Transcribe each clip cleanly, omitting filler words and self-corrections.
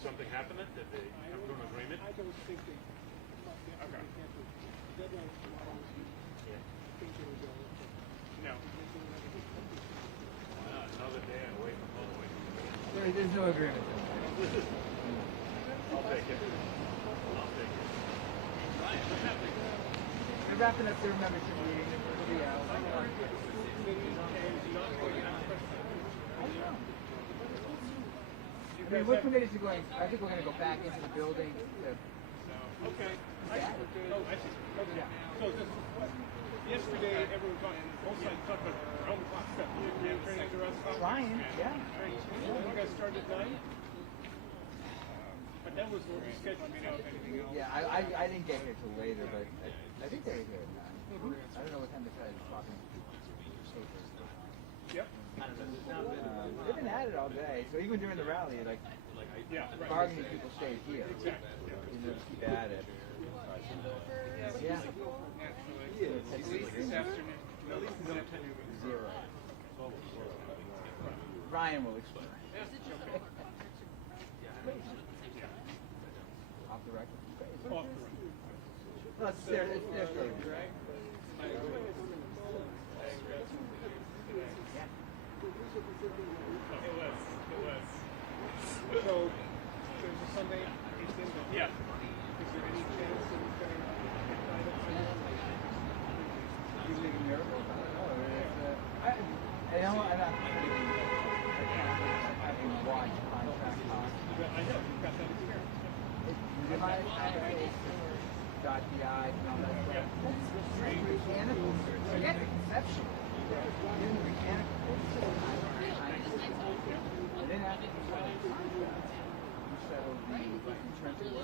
something happen then? Did they come to an agreement? I don't think they. Okay. The deadline tomorrow. Yeah. I think they will go. No. Another day away from home. There's no agreement. I'll take it. I'll take it. Ryan, what's happening? We're wrapping up their membership meeting in 3 hours. I mean, we're committed to going. I think we're going to go back into the building. Okay. Oh, I see. Okay. So just yesterday, everyone talked. Both sides talked about round the clock stuff. You training the rest of Trying, yeah. You guys started at 9. But that was what we scheduled. Anything else? Yeah, I didn't get here till later, but I think they were here at 9. I don't know what time they started swapping papers. Yep. They've been at it all day, so even during the rally, like bargaining people stayed here. Exactly. You know, keep at it. Yeah. At least this afternoon. At least this afternoon. 0. Ryan will explain. Off the record. Off the record. Well, it's their story. It was. So, there's a Sunday, 18th. Yeah. Is there any chance that it's going to get by the final? You think a miracle? I don't know. I'm not having watched contract talks. I know, you've got that experience. Dot the I and all that stuff. That's very mechanical. Forget the conceptual. Doing the mechanical. And then after you settle the contract, you settle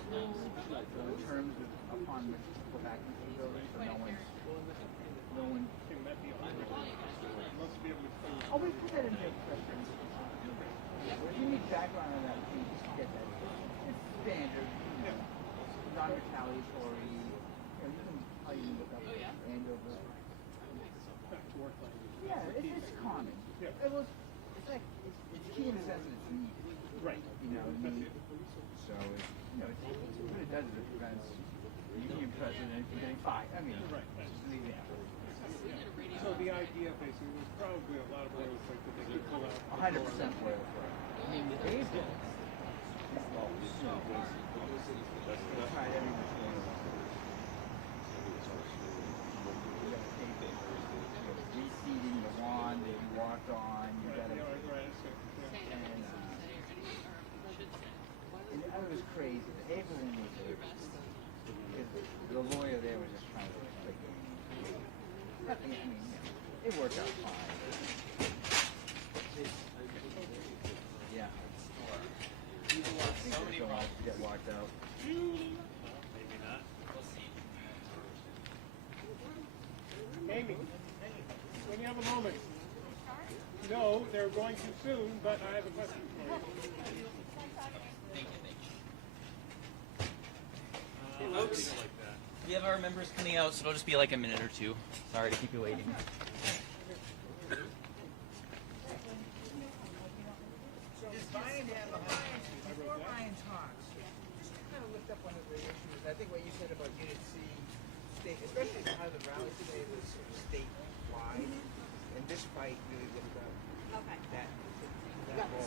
the terms upon which to go back into the building, so no one. Can that be on the must be able to close. Oh, we put that in the preference. You need background on that, you just get that. It's standard, non-retaliatory. You can probably look up Andover. Yeah, it's common. Yeah. It's like it's key in the sense that it's needed. Right. You know, needed. So what it does is it prevents the union president from getting fired. I mean, Right. It's just an example. So the idea basically was probably a lot of boilerplate that they could pull out. 100% boilerplate. I mean, they've been. Tried every machine. Reseating the wand that you walked on. You got to. And it was crazy. The April one was the lawyer there was just trying to play games. Nothing. I mean, it worked out fine. Yeah. So many problems get walked out. Maybe not. Amy, when you have a moment. No, they're going to soon, but I have a question for you. Hey, folks. We have our members coming out, so it'll just be like a minute or two. Sorry to keep you waiting. Before Ryan talks, just kind of lift up one of the issues. I think what you said about Unit C, state, especially how the rally today was sort of statewide, and this fight really looked up that ball.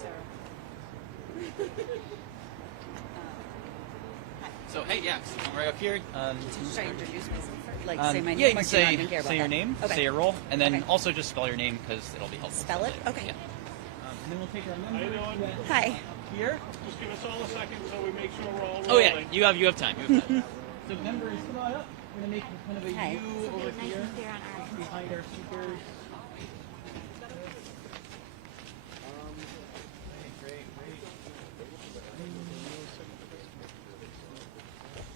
So, hey, yeah, so come right up here. Should I introduce myself? Like, say my name? Yeah, you or can do not even say care about your that? name, Okay. say your role, and then Okay. also just spell your name because it'll be helpful. Spell it? later. Okay. Yeah. And then we'll take our How you members doing? Hi. here. Just give us all a second so we make sure we're all rolling. Oh yeah, you have time. So members, come on up. We're gonna make kind of a Hi. U over here behind our speakers. Great.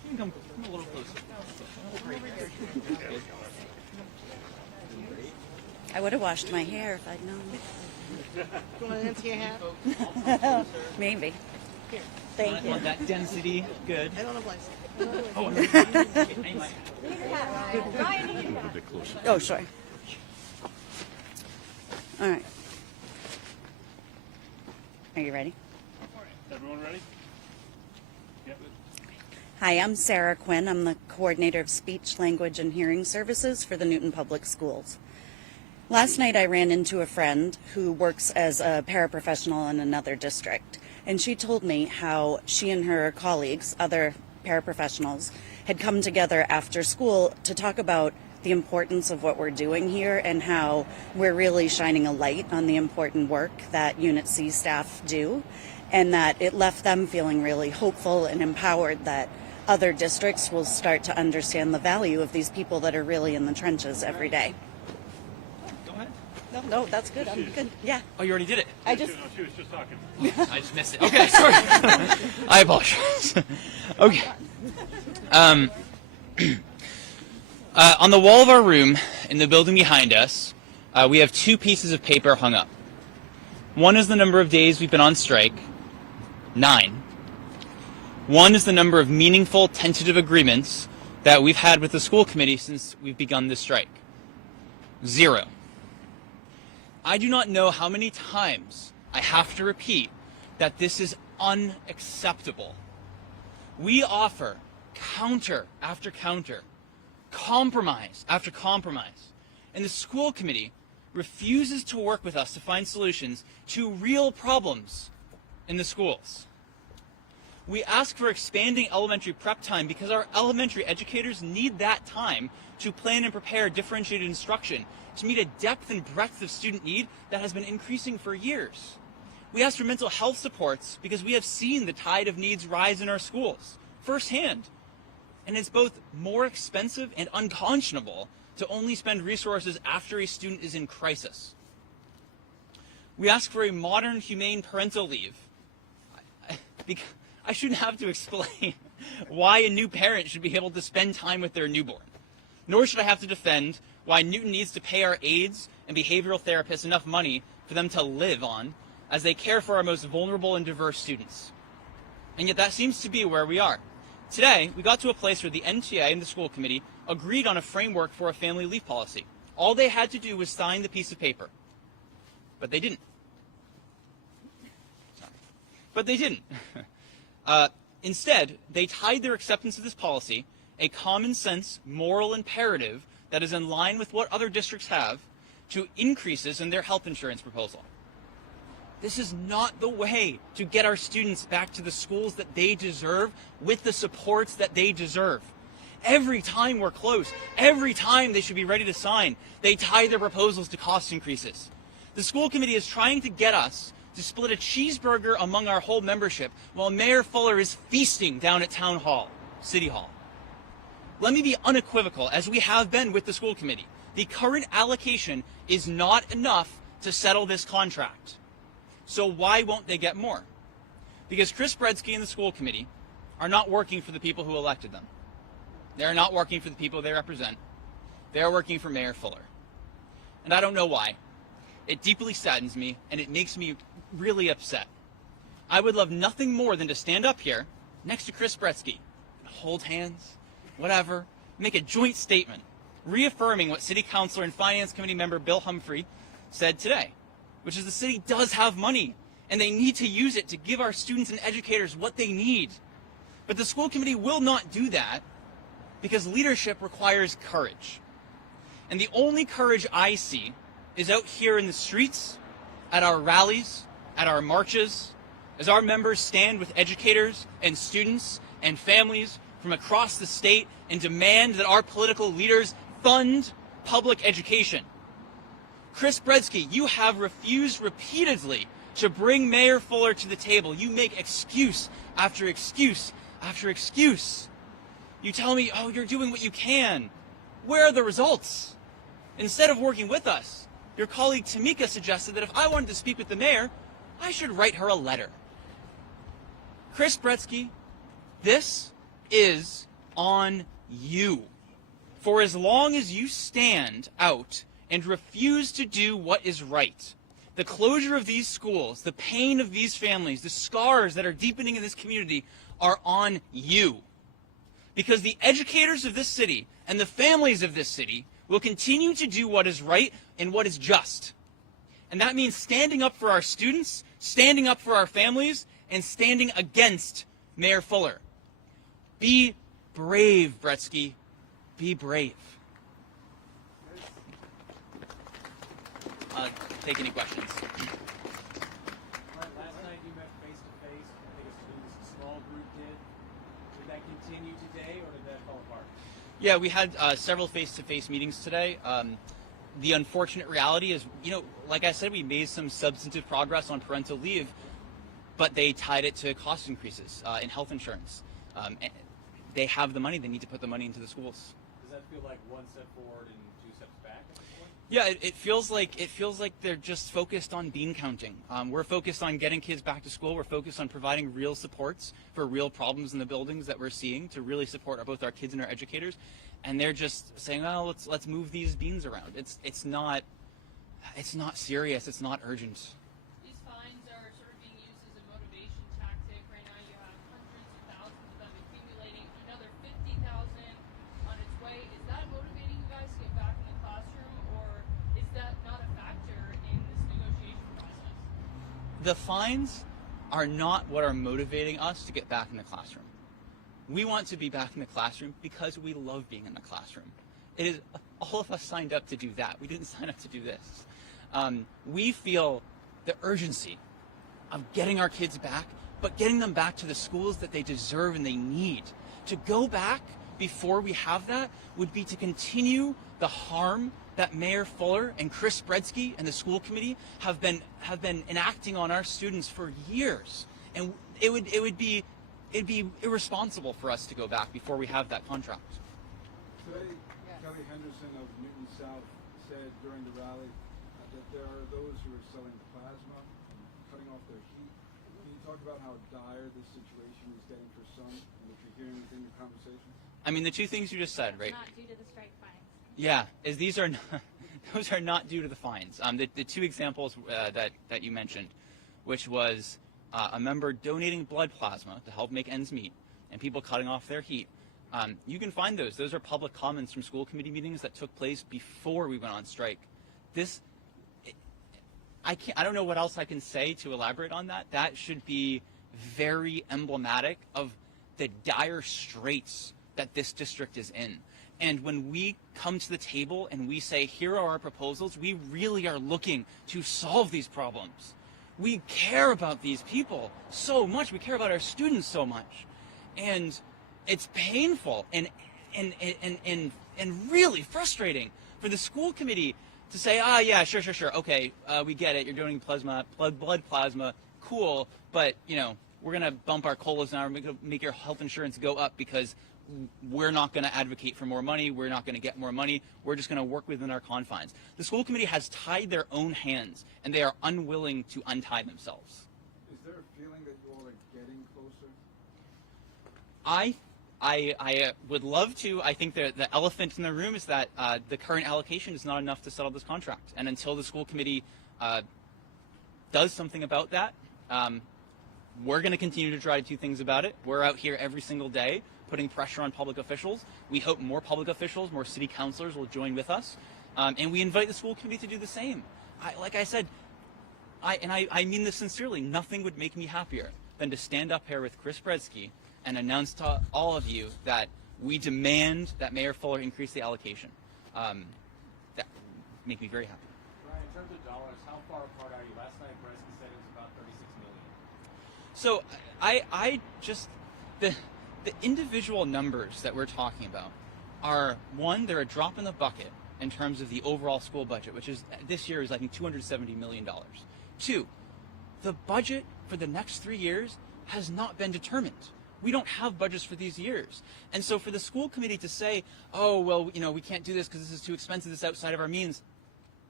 You can come a little closer. I would have washed my hair if I'd known. Do you want an NTA hat? Maybe. Here. Thank you. Want that density? Good. I don't have lights. Oh, no. Oh, sure. All right. Are you ready? Everyone ready? Yep. Hi, I'm Sarah Quinn. I'm the coordinator of speech, language, and hearing services for the Newton Public Schools. Last night I ran into a friend who works as a paraprofessional in another district, and she told me how she and her colleagues, other paraprofessionals, had come together after school to talk about the importance of what we're doing here and how we're really shining a light on the important work that Unit C staff do, and that it left them feeling really hopeful and empowered that other districts will start to understand the value of these people that are really in the trenches every day. Go ahead. No, that's good. I'm good. Yeah. Oh, you already did it. I just. No, she was just talking. I just missed it. Okay, sorry. I apologize. Okay. On the wall of our room in the building behind us, we have two pieces of paper hung up. One is the number of days we've been on strike, 9. One is the number of meaningful tentative agreements that we've had with the school committee since we've begun this strike, 0. I do not know how many times I have to repeat that this is unacceptable. We offer counter after counter, compromise after compromise, and the school committee refuses to work with us to find solutions to real problems in the schools. We ask for expanding elementary prep time because our elementary educators need that time to plan and prepare differentiated instruction to meet a depth and breadth of student need that has been increasing for years. We ask for mental health supports because we have seen the tide of needs rise in our schools firsthand. And it's both more expensive and unconscionable to only spend resources after a student is in crisis. We ask for a modern, humane parental leave. I shouldn't have to explain why a new parent should be able to spend time with their newborn. Nor should I have to defend why Newton needs to pay our aides and behavioral therapists enough money for them to live on as they care for our most vulnerable and diverse students. And yet that seems to be where we are. Today, we got to a place where the NTA and the school committee agreed on a framework for a family leave policy. All they had to do was sign the piece of paper. But they didn't. Sorry. But they didn't. Instead, they tied their acceptance of this policy, a common sense moral imperative that is in line with what other districts have, to increases in their health insurance proposal. This is not the way to get our students back to the schools that they deserve with the supports that they deserve. Every time we're close, every time they should be ready to sign, they tie their proposals to cost increases. The school committee is trying to get us to split a cheeseburger among our whole membership while Mayor Fuller is feasting down at Town Hall, City Hall. Let me be unequivocal, as we have been with the school committee. The current allocation is not enough to settle this contract. So why won't they get more? Because Chris Bredsky and the school committee are not working for the people who elected them. They are not working for the people they represent. They are working for Mayor Fuller. And I don't know why. It deeply saddens me, and it makes me really upset. I would love nothing more than to stand up here next to Chris Bredsky and hold hands, whatever, make a joint statement reaffirming what City Councilor and Finance Committee member Bill Humphrey said today, which is the city does have money, and they need to use it to give our students and educators what they need. But the school committee will not do that because leadership requires courage. And the only courage I see is out here in the streets, at our rallies, at our marches, as our members stand with educators and students and families from across the state and demand that our political leaders fund public education. Chris Bredsky, you have refused repeatedly to bring Mayor Fuller to the table. You make excuse after excuse after excuse. You tell me, oh, you're doing what you can. Where are the results? Instead of working with us, your colleague Tamika suggested that if I wanted to speak with the mayor, I should write her a letter. Chris Bredsky, this is on you. For as long as you stand out and refuse to do what is right, the closure of these schools, the pain of these families, the scars that are deepening in this community are on you. Because the educators of this city and the families of this city will continue to do what is right and what is just. And that means standing up for our students, standing up for our families, and standing against Mayor Fuller. Be brave, Bretsky. Be brave. Take any questions. All right, last night you met face-to-face. I think a small group did. Did that continue today, or did that fall apart? Yeah, we had several face-to-face meetings today. The unfortunate reality is, like I said, we made some substantive progress on parental leave, but they tied it to cost increases in health insurance. They have the money. They need to put the money into the schools. Does that feel like one step forward and two steps back at this point? Yeah, it feels like they're just focused on bean counting. We're focused on getting kids back to school. We're focused on providing real supports for real problems in the buildings that we're seeing to really support both our kids and our educators. And they're just saying, "Well, let's move these beans around." It's not serious. It's not urgent. These fines are sort of being used as a motivation tactic. Right now you have hundreds of thousands of them accumulating, another 50,000 on its way. Is that motivating you guys to get back in the classroom, or is that not a factor in this negotiation process? The fines are not what are motivating us to get back in the classroom. We want to be back in the classroom because we love being in the classroom. It is all of us signed up to do that. We didn't sign up to do this. We feel the urgency of getting our kids back, but getting them back to the schools that they deserve and they need. To go back before we have that would be to continue the harm that Mayor Fuller and Chris Bretsky and the school committee have been enacting on our students for years. And it'd be irresponsible for us to go back before we have that contract. Today, Kelly Henderson of Newton South said during the rally that there are those who are selling plasma and cutting off their heat. Can you talk about how dire this situation is getting for some, and if you're hearing anything in conversations? I mean, the two things you just said, right? Not due to the strike fines. Yeah, these are not, those are not due to the fines. The two examples that you mentioned, which was a member donating blood plasma to help make ends meet, and people cutting off their heat. You can find those. Those are public comments from school committee meetings that took place before we went on strike. I don't know what else I can say to elaborate on that. That should be very emblematic of the dire straits that this district is in. And when we come to the table and we say, here are our proposals, we really are looking to solve these problems. We care about these people so much. We care about our students so much. And it's painful and really frustrating for the school committee to say, yeah, sure, okay, we get it. You're donating blood plasma, cool, but, we're going to bump our COLAs now. We're going to make your health insurance go up because we're not going to advocate for more money. We're not going to get more money. We're just going to work within our confines. The school committee has tied their own hands, and they are unwilling to untie themselves. Is there a feeling that you all are getting closer? I would love to. I think the elephant in the room is that the current allocation is not enough to settle this contract. And until the school committee does something about that, we're going to continue to try to do things about it. We're out here every single day putting pressure on public officials. We hope more public officials, more city councilors will join with us. And we invite the school committee to do the same. Like I said, I mean this sincerely, nothing would make me happier than to stand up here with Chris Bretsky and announce to all of you that we demand that Mayor Fuller increase the allocation. That would make me very happy. Ryan, in terms of dollars, how far apart are you? Last night, Bretsky said it was about $36 million. So I just, the individual numbers that we're talking about are, one, they're a drop in the bucket in terms of the overall school budget, which is this year is I think $270 million. Two, the budget for the next 3 years has not been determined. We don't have budgets for these years. And so for the school committee to say, oh, well, we can't do this because this is too expensive, this is outside of our means,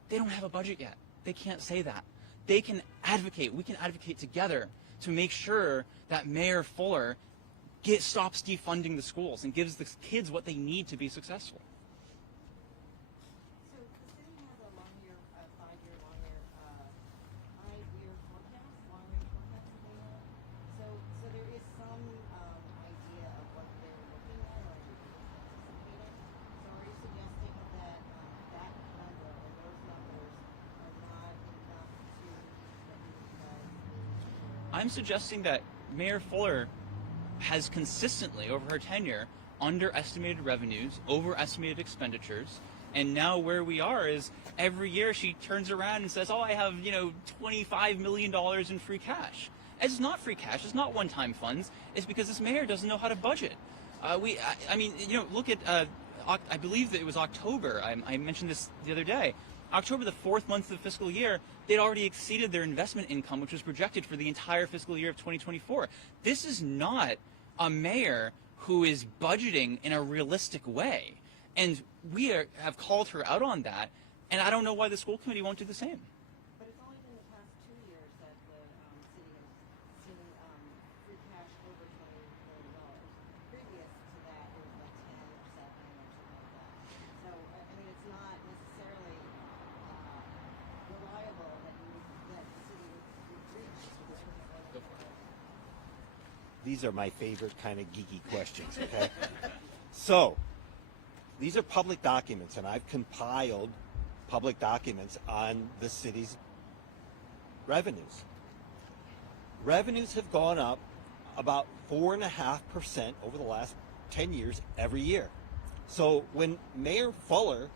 they don't have a budget yet. They can't say that. They can advocate. We can advocate together to make sure that Mayor Fuller stops defunding the schools and gives the kids what they need to be successful. So the city has a long-year, 5-year, long-year, 5-year forecast, long-range forecast that they have. So there is some idea of what they're looking at or anticipating. So are you suggesting that that number or those numbers are not enough to get you guys? I'm suggesting that Mayor Fuller has consistently, over her tenure, underestimated revenues, overestimated expenditures, and now where we are is every year she turns around and says, oh, I have, $25 million in free cash. It's not free cash. It's not one-time funds. It's because this mayor doesn't know how to budget. Look at, I believe that it was October. I mentioned this the other day. October, the fourth month of the fiscal year, they'd already exceeded their investment income, which was projected for the entire fiscal year of 2024. This is not a mayor who is budgeting in a realistic way. And we have called her out on that, and I don't know why the school committee won't do the same. But it's only been the past 2 years that the city has seen free cash over $20 million. Previous to that, it was like 10 or 7 or something like that. So, I mean, it's not necessarily reliable that the city would reach. These are my favorite kind of geeky questions, okay? So, these are public documents, and I've compiled public documents on the city's revenues. Revenues have gone up about 4.5% over the last 10 years every year. So when Mayor Fuller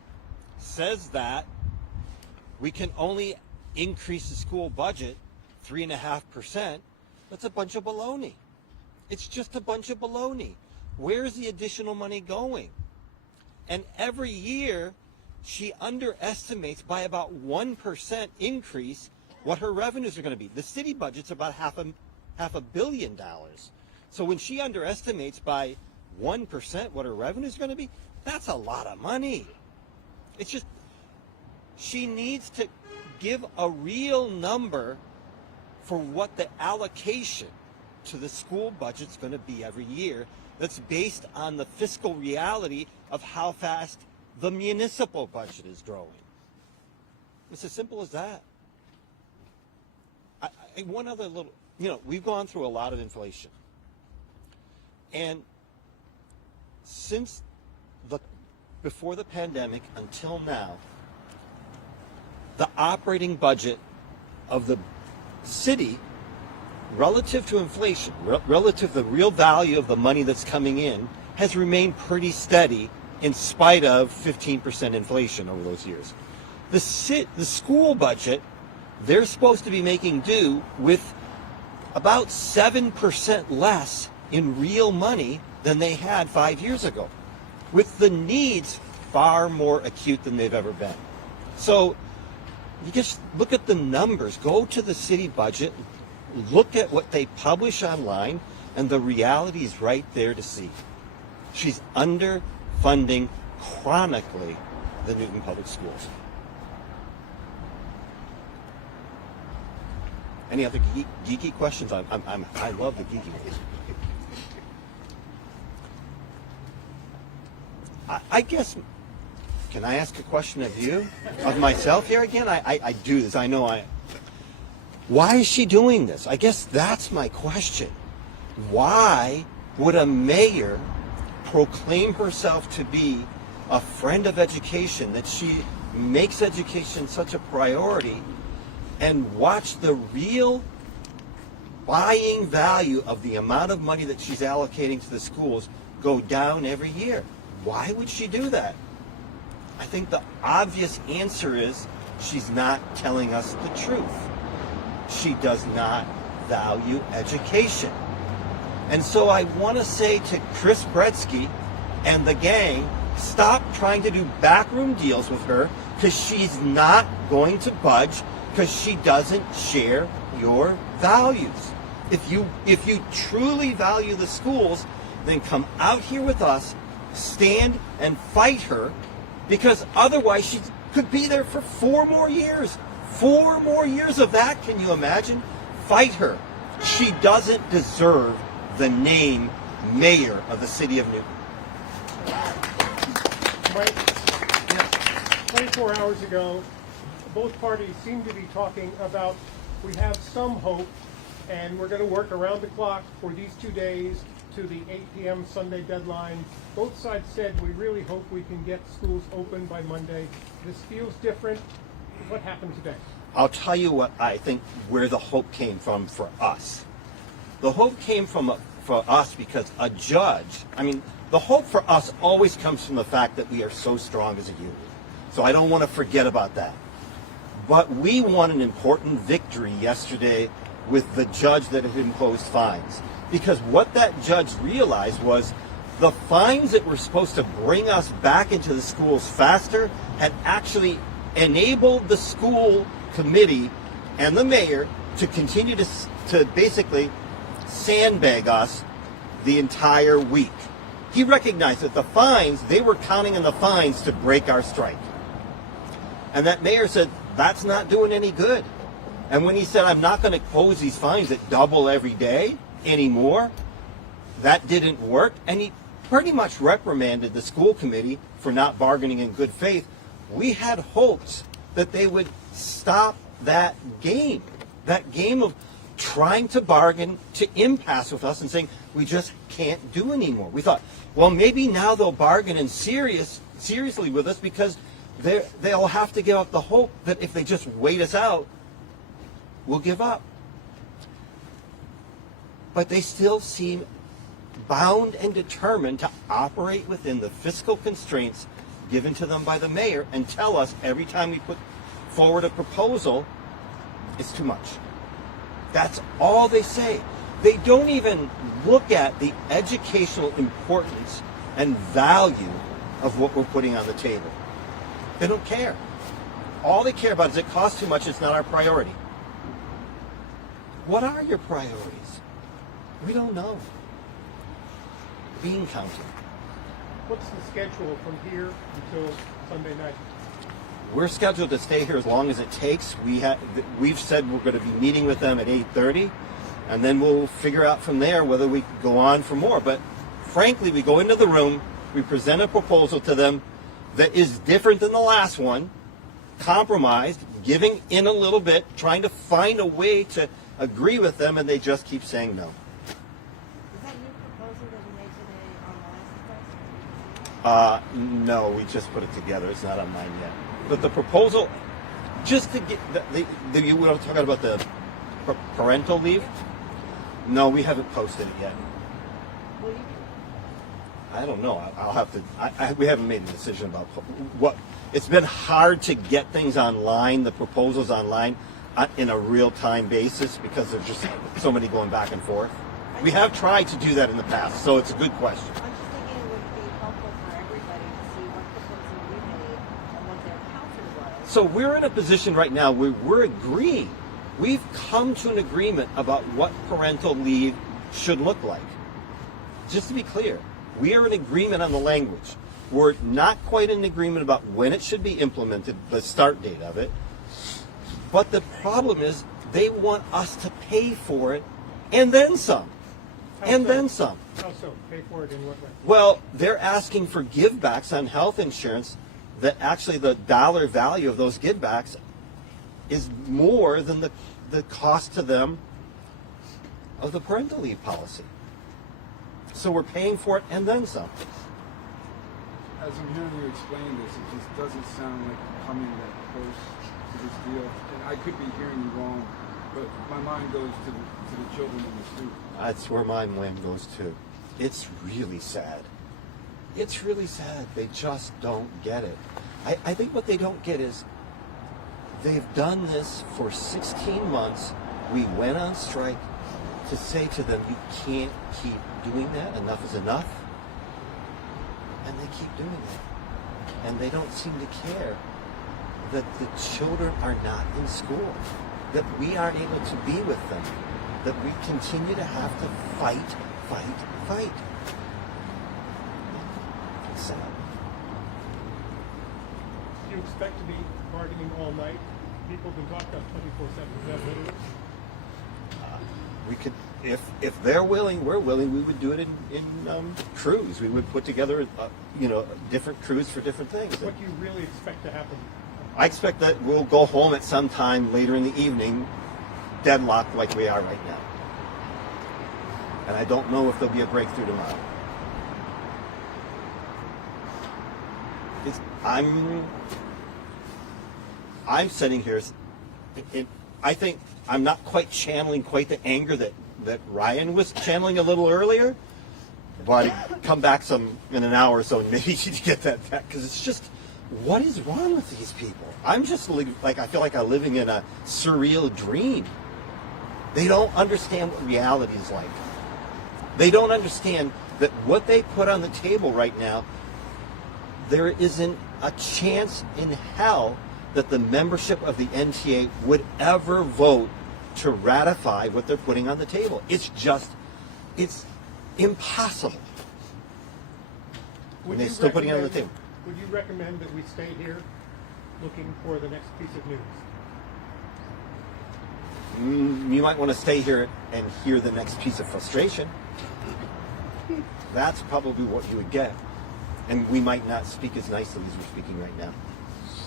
says that we can only increase the school budget 3.5%, that's a bunch of baloney. It's just a bunch of baloney. Where's the additional money going? And every year, she underestimates by about 1% increase what her revenues are going to be. The city budget's about half a billion dollars. So when she underestimates by 1% what her revenues are going to be, that's a lot of money. It's just, she needs to give a real number for what the allocation to the school budget's going to be every year, that's based on the fiscal reality of how fast the municipal budget is growing. It's as simple as that. One other little, we've gone through a lot of inflation. And since before the pandemic until now, the operating budget of the city relative to inflation, relative to the real value of the money that's coming in, has remained pretty steady in spite of 15% inflation over those years. The school budget, they're supposed to be making do with about 7% less in real money than they had 5 years ago, with the needs far more acute than they've ever been. So you just look at the numbers, go to the city budget, look at what they publish online, and the reality is right there to see. She's underfunding chronically the Newton Public Schools. Any other geeky questions? I love the geeky ones. I guess, can I ask a question of you? Of myself here again? I do this. Why is she doing this? I guess that's my question. Why would a mayor proclaim herself to be a friend of education, that she makes education such a priority, and watch the real buying value of the amount of money that she's allocating to the schools go down every year? Why would she do that? I think the obvious answer is she's not telling us the truth. She does not value education. And so I want to say to Chris Bretsky and the gang, stop trying to do backroom deals with her, because she's not going to budge, because she doesn't share your values. If you truly value the schools, then come out here with us, stand and fight her, because otherwise she could be there for 4 more years. 4 more years of that, can you imagine? Fight her. She doesn't deserve the name mayor of the city of Newton. Mike, 24 hours ago, both parties seemed to be talking about we have some hope and we're going to work around the clock for these 2 days to the 8 p.m. Sunday deadline. Both sides said we really hope we can get schools open by Monday. This feels different. What happened today? I'll tell you what I think where the hope came from for us. The hope came from for us because a judge, I mean, the hope for us always comes from the fact that we are so strong as a union. So I don't want to forget about that. But we won an important victory yesterday with the judge that had imposed fines. Because what that judge realized was the fines that were supposed to bring us back into the schools faster had actually enabled the school committee and the mayor to continue to basically sandbag us the entire week. He recognized that the fines, they were counting on the fines to break our strike. And that mayor said, that's not doing any good. And when he said, I'm not going to impose these fines that double every day anymore, that didn't work. And he pretty much reprimanded the school committee for not bargaining in good faith. We had hopes that they would stop that game of trying to bargain, to impasse with us and saying, we just can't do anymore. We thought, well, maybe now they'll bargain in seriously with us because they'll have to give up the hope that if they just wait us out, we'll give up. But they still seem bound and determined to operate within the fiscal constraints given to them by the mayor and tell us every time we put forward a proposal, it's too much. That's all they say. They don't even look at the educational importance and value of what we're putting on the table. They don't care. All they care about is it costs too much, it's not our priority. What are your priorities? We don't know. Bean counting. What's the schedule from here until Sunday night? We're scheduled to stay here as long as it takes. We've said we're going to be meeting with them at 8:30, and then we'll figure out from there whether we go on for more. But frankly, we go into the room, we present a proposal to them that is different than the last one, compromised, giving in a little bit, trying to find a way to agree with them, and they just keep saying no. Is that your proposal that you made today on the last advice? No, we just put it together. It's not on mine yet. But the proposal, just to get, you were talking about the parental leave? No, we haven't posted it yet. Will you? I don't know. I'll have to. We haven't made a decision about what. It's been hard to get things online, the proposals online, in a real-time basis because there's just so many going back and forth. We have tried to do that in the past, so it's a good question. I'm just thinking it would be helpful for everybody to see what proposal we made and what their counter was. So we're in a position right now where we're agreeing. We've come to an agreement about what parental leave should look like. Just to be clear, we are in agreement on the language. We're not quite in agreement about when it should be implemented, the start date of it. But the problem is they want us to pay for it and then some. Then some. How so? Pay for it in what way? Well, they're asking for givebacks on health insurance that actually the dollar value of those givebacks is more than the cost to them of the parental leave policy. So we're paying for it and then some. As I'm hearing you explain this, it just doesn't sound like you're coming that close to this deal. And I could be hearing you wrong, but my mind goes to the children and the students. That's where my mind goes to. It's really sad. It's really sad. They just don't get it. I think what they don't get is they've done this for 16 months. We went on strike to say to them, you can't keep doing that. Enough is enough. And they keep doing it. And they don't seem to care that the children are not in school, that we aren't able to be with them, that we continue to have to fight. It's sad. Do you expect to be bargaining all night? People have been talking about 24/7. Is that literally? We could, if they're willing, we're willing. We would do it in crews. We would put together, different crews for different things. What do you really expect to happen? I expect that we'll go home at some time later in the evening, deadlocked like we are right now. And I don't know if there'll be a breakthrough tomorrow. I'm sitting here. I think I'm not quite channeling quite the anger that that Ryan was channeling a little earlier, but come back in an hour or so and maybe you get that back, because it's just, what is wrong with these people? I'm just like, I feel like I'm living in a surreal dream. They don't understand what reality is like. They don't understand that what they put on the table right now, there isn't a chance in hell that the membership of the NTA would ever vote to ratify what they're putting on the table. It's impossible. And they're still putting it on the table. Would you recommend that we stay here looking for the next piece of news? You might want to stay here and hear the next piece of frustration. That's probably what you would get. And we might not speak as nicely as we're speaking right now.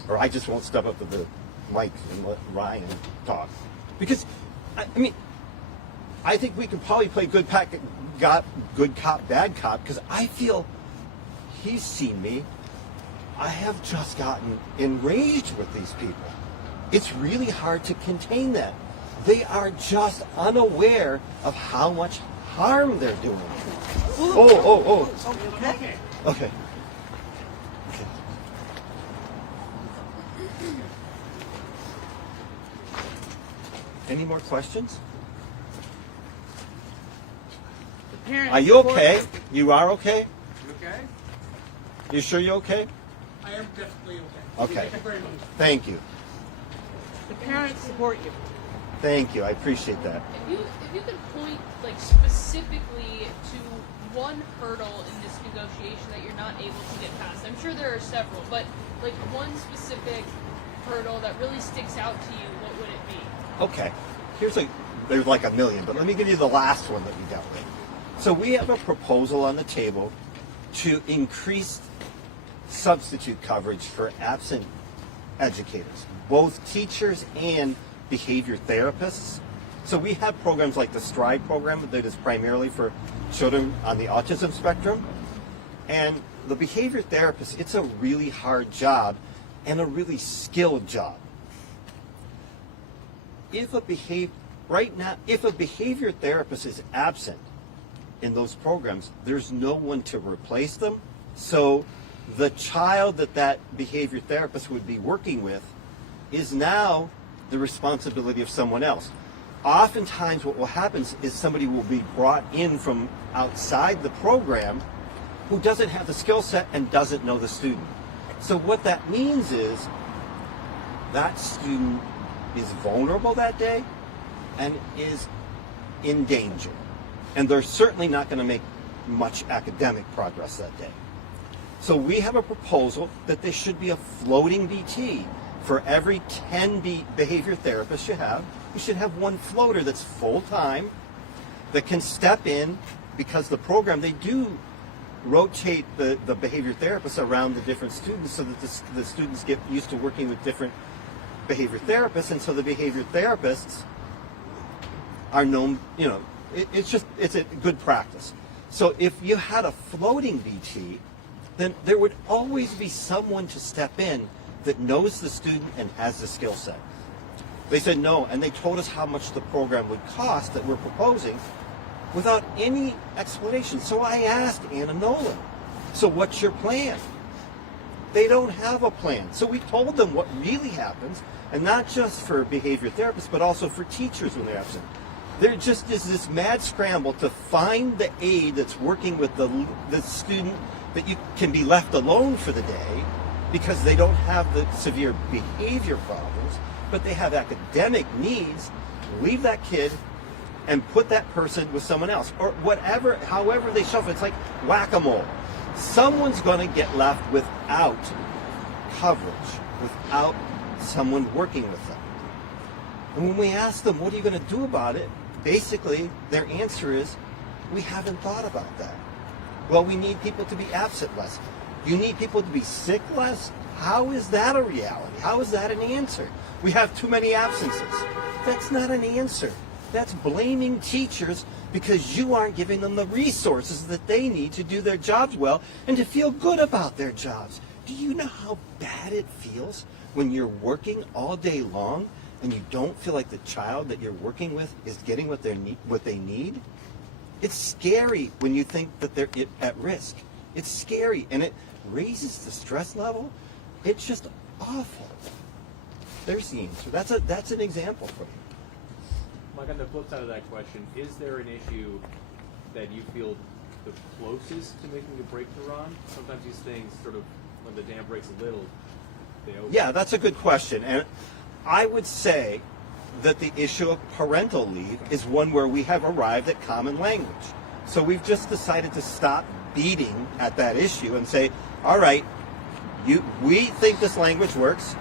Or I just won't step up to the mic and let Ryan talk. Because, I mean, I think we can probably play good cop, bad cop, because I feel he's seen me. I have just gotten enraged with these people. It's really hard to contain that. They are just unaware of how much harm they're doing. Oh. Okay. Okay. Any more questions? Are you okay? You are okay? Okay? You sure you're okay? I am definitely okay. Okay. Thank you very much. Thank you. The parents support you. Thank you. I appreciate that. If you could point like specifically to one hurdle in this negotiation that you're not able to get past. I'm sure there are several, but like one specific hurdle that really sticks out to you, what would it be? Okay. There's like a million, but let me give you the last one that we dealt with. So we have a proposal on the table to increase substitute coverage for absent educators, both teachers and behavior therapists. So we have programs like the STRIDE program that is primarily for children on the autism spectrum. And the behavior therapist, it's a really hard job and a really skilled job. If a behavior therapist is absent in those programs, there's no one to replace them. So the child that behavior therapist would be working with is now the responsibility of someone else. Oftentimes what will happen is somebody will be brought in from outside the program who doesn't have the skill set and doesn't know the student. So what that means is that student is vulnerable that day and is in danger. And they're certainly not going to make much academic progress that day. So we have a proposal that there should be a floating BT. For every 10 behavior therapists you should have one floater that's full-time that can step in, because the program, they do rotate the behavior therapists around the different students so that the students get used to working with different behavior therapists, and so the behavior therapists are known, it's a good practice. So if you had a floating BT, then there would always be someone to step in that knows the student and has the skill set. They said no, and they told us how much the program would cost that we're proposing without any explanation. So I asked Anna Nolan, so what's your plan? They don't have a plan. So we told them what really happens, and not just for behavior therapists, but also for teachers when they're absent. There just is this mad scramble to find the aide that's working with the student that you can be left alone for the day, because they don't have the severe behavior problems, but they have academic needs. Leave that kid and put that person with someone else, or whatever, however they shuffle. It's like whack-a-mole. Someone's going to get left without coverage, without someone working with them. And when we ask them, what are you going to do about it? Basically, their answer is, we haven't thought about that. Well, we need people to be absent less. You need people to be sick less? How is that a reality? How is that an answer? We have too many absences. That's not an answer. That's blaming teachers because you aren't giving them the resources that they need to do their jobs well and to feel good about their jobs. Do you know how bad it feels when you're working all day long and you don't feel like the child that you're working with is getting what they need, it's scary when you think that they're at risk. It's scary, and it raises the stress level. It's just awful. There's the answer. That's an example for you. Mike, on the flip side of that question, is there an issue that you feel the closest to making a breakthrough on? Sometimes these things sort of, when the dam breaks a little, they open. Yeah, that's a good question. And I would say that the issue of parental leave is one where we have arrived at common language. So we've just decided to stop beating at that issue and say, all right, we think this language works.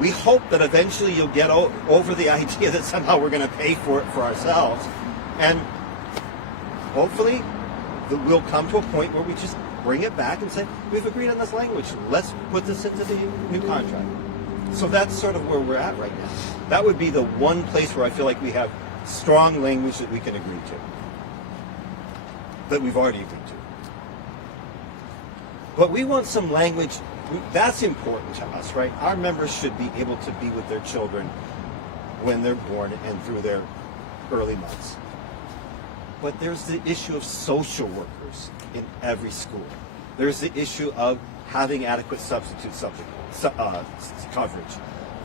We hope that eventually you'll get over the idea that somehow we're going to pay for it for ourselves. And hopefully we'll come to a point where we just bring it back and say, we've agreed on this language. Let's put this into the new contract. So that's sort of where we're at right now. That would be the one place where I feel like we have strong language that we can agree to, that we've already agreed to. But we want some language that's important to us, right? Our members should be able to be with their children when they're born and through their early months. But there's the issue of social workers in every school. There's the issue of having adequate substitute coverage.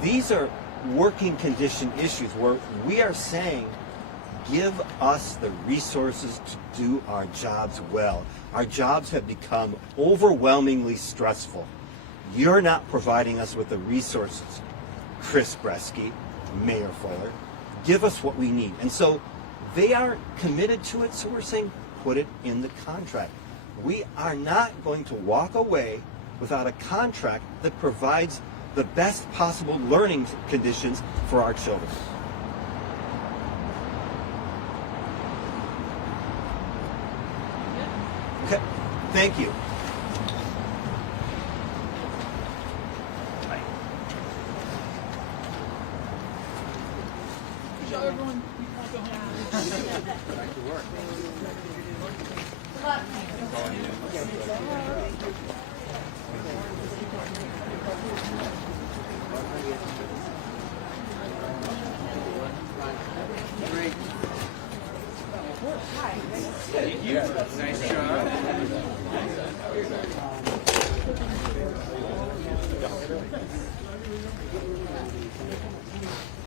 These are working condition issues where we are saying, give us the resources to do our jobs well. Our jobs have become overwhelmingly stressful. You're not providing us with the resources. Chris Bresky, Mayor Fuller, give us what we need. And so they aren't committed to it, so we're saying put it in the contract. We are not going to walk away without a contract that provides the best possible learning conditions for our children. Okay, thank you. Thank you. Nice